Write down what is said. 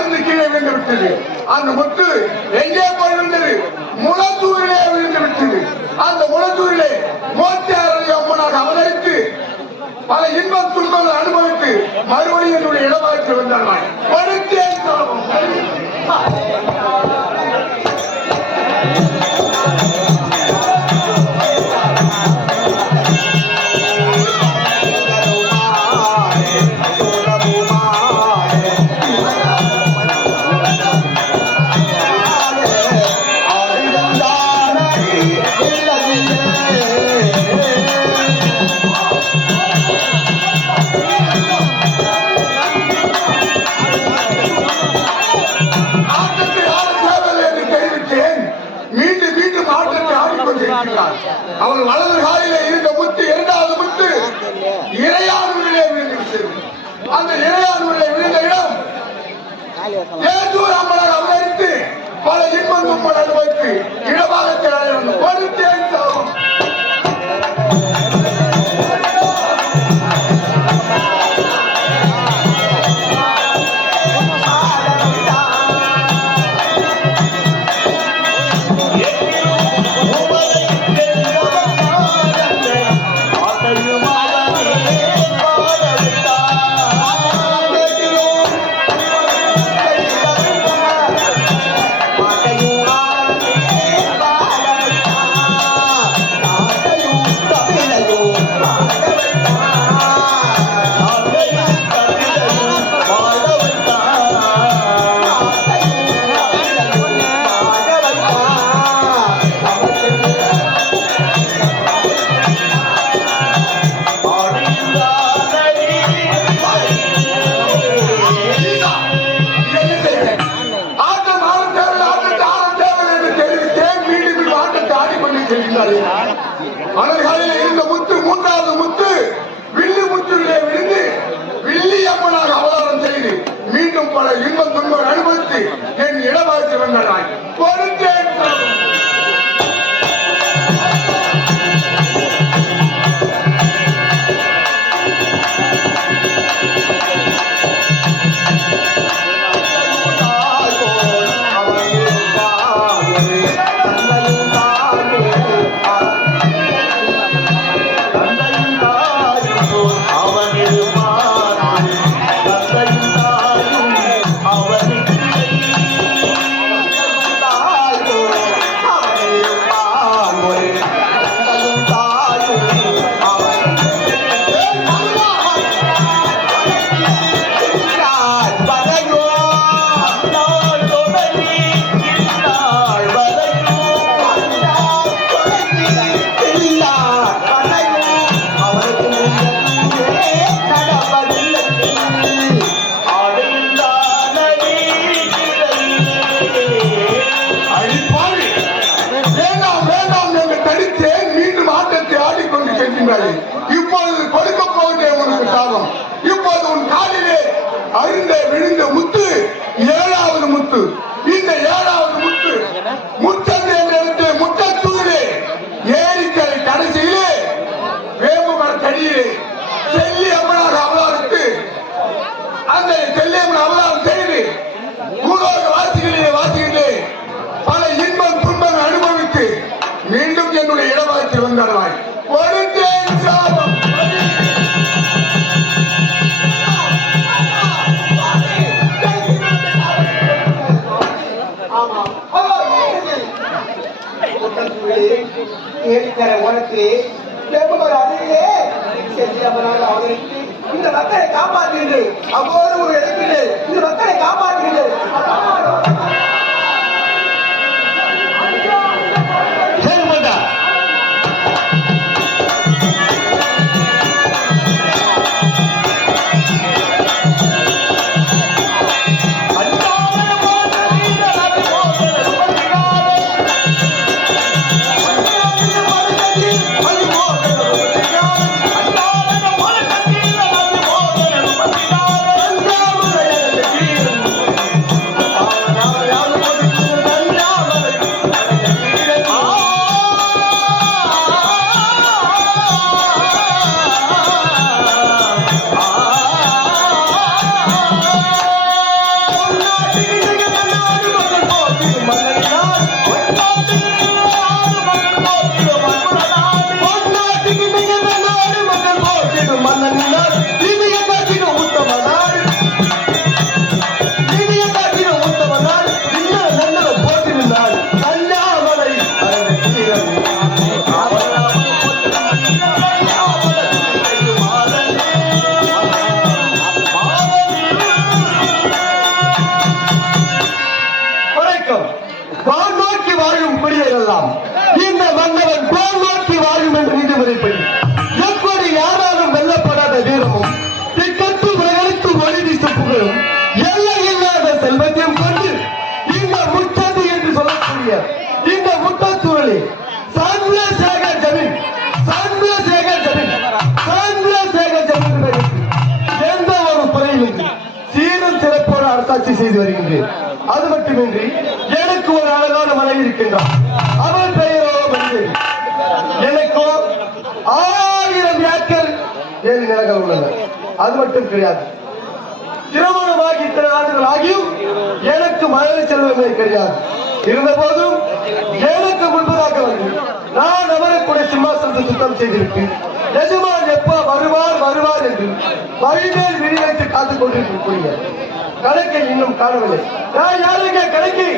சரிந்து கீழே விழுந்து விட்டது. அந்த முத்து எங்கே போய் விழுந்தது? முளத்தூரிலே விழுந்து விட்டது. அந்த முளத்தூரிலே மோத்தியாரதி அம்மனாக அவதரித்து பல இன்பம் துன்பங்கள் அனுபவித்து மறுபடியும் என்னுடைய இடமாற்றி வந்தார்கள். அவன் வலது காலிலே இருந்த முத்து இரண்டாவது முத்து இறையானூரிலே விழுந்துவிட்டது. அந்த இறையானூரிலே விழுந்த இடம் ஏதூர் அம்மனாக அவதரித்து பல இன்பம் துன்பம் அனுபவித்து இடமாக கொடுத்தேன் சாபம். மலர்காலில் இருந்த முத்து மூன்றாவது முத்து வில்லி முத்திலே விழுந்து வில்லி அம்மனாக அவதாரம் செய்து மீண்டும் பல இன்பம் துன்பம் அனுபவித்து என் இடமாற்றி வந்தாய். இப்பொழுது கொடுக்க போகின்ற உனக்கு சாபம். இப்போது உன் காலிலே அருந்த விழுந்த முத்து ஏழாவது முத்து. இந்த ஏழாவது முத்து முத்தம் என்று முத்தத்தூரிலே ஏரிக்கரை கடைசியிலே வேம்புமர கடியிலே செல்லி அம்மனாக அவதாரித்து அந்த செல்லியம்மன் அவதாரம் செய்து பூலோக வாசிகளிலே வாசிகளிலே பல இன்பம் துன்பம் அனுபவித்து மீண்டும் என்னுடைய இடமாற்றி வந்தார்கள். ஏரிக்கரை ஓரத்திலே வேம்புமர அருகிலே செல்லி அம்மனாக அவதரித்து இந்த மக்களை காப்பாற்றுகிறது. அவ்வோடு ஒரு இடத்திலே இந்த மக்களை காப்பாற்றுகிறது. நன்னினார் இதைய காட்டின உத்தமனார் இதைய காட்டின உத்தமனார் இன்னும் நன்னல போட்டிருந்தார் கன்னியாமலை வணக்கம். வான் நோக்கி வாழும் குடியெல்லாம் இந்த மன்னவன் கோல் நோக்கி வாழும் என்று நீதிமுறைப்படி எப்படி யாராலும் வெல்லப்படாத வீரமும் திக்கத்து உலகளுக்கு ஒளி வீசும் புகழும் எல்லை இல்லாத செல்வத்தையும் கொண்டு இந்த முச்சது என்று சொல்லக்கூடிய இந்த முட்டச்சூழலில் சந்திரசேகர் ஜமீன் எந்த ஒரு குறையும் சீரும் சிறப்போடு அரசாட்சி செய்து வருகின்றேன். அது மட்டுமின்றி எனக்கு ஒரு அழகான மனைவி இருக்கின்றார். அவள் பெயரோ மனிதன். எனக்கோ 1000 ஏக்கர் 7 நிலங்கள் உள்ளன. அது மட்டும் கிடையாது. திருமணமாகி இத்தனை ஆண்டுகள் ஆகியும் எனக்கு மழை செல்வமே கிடையாது. இருந்த போதும் எனக்கு முன்பதாக வந்து நான் அமரக்கூடிய சிம்மாசனத்தை சுத்தம் செய்திருப்பேன். எஜமான் எப்ப வருவார் என்று வழிமேல் விழி வைத்து காத்துக் கொண்டிருக்கக்கூடிய கணக்கை இன்னும் காணவில்லை. நான் யாருங்க கணக்கு?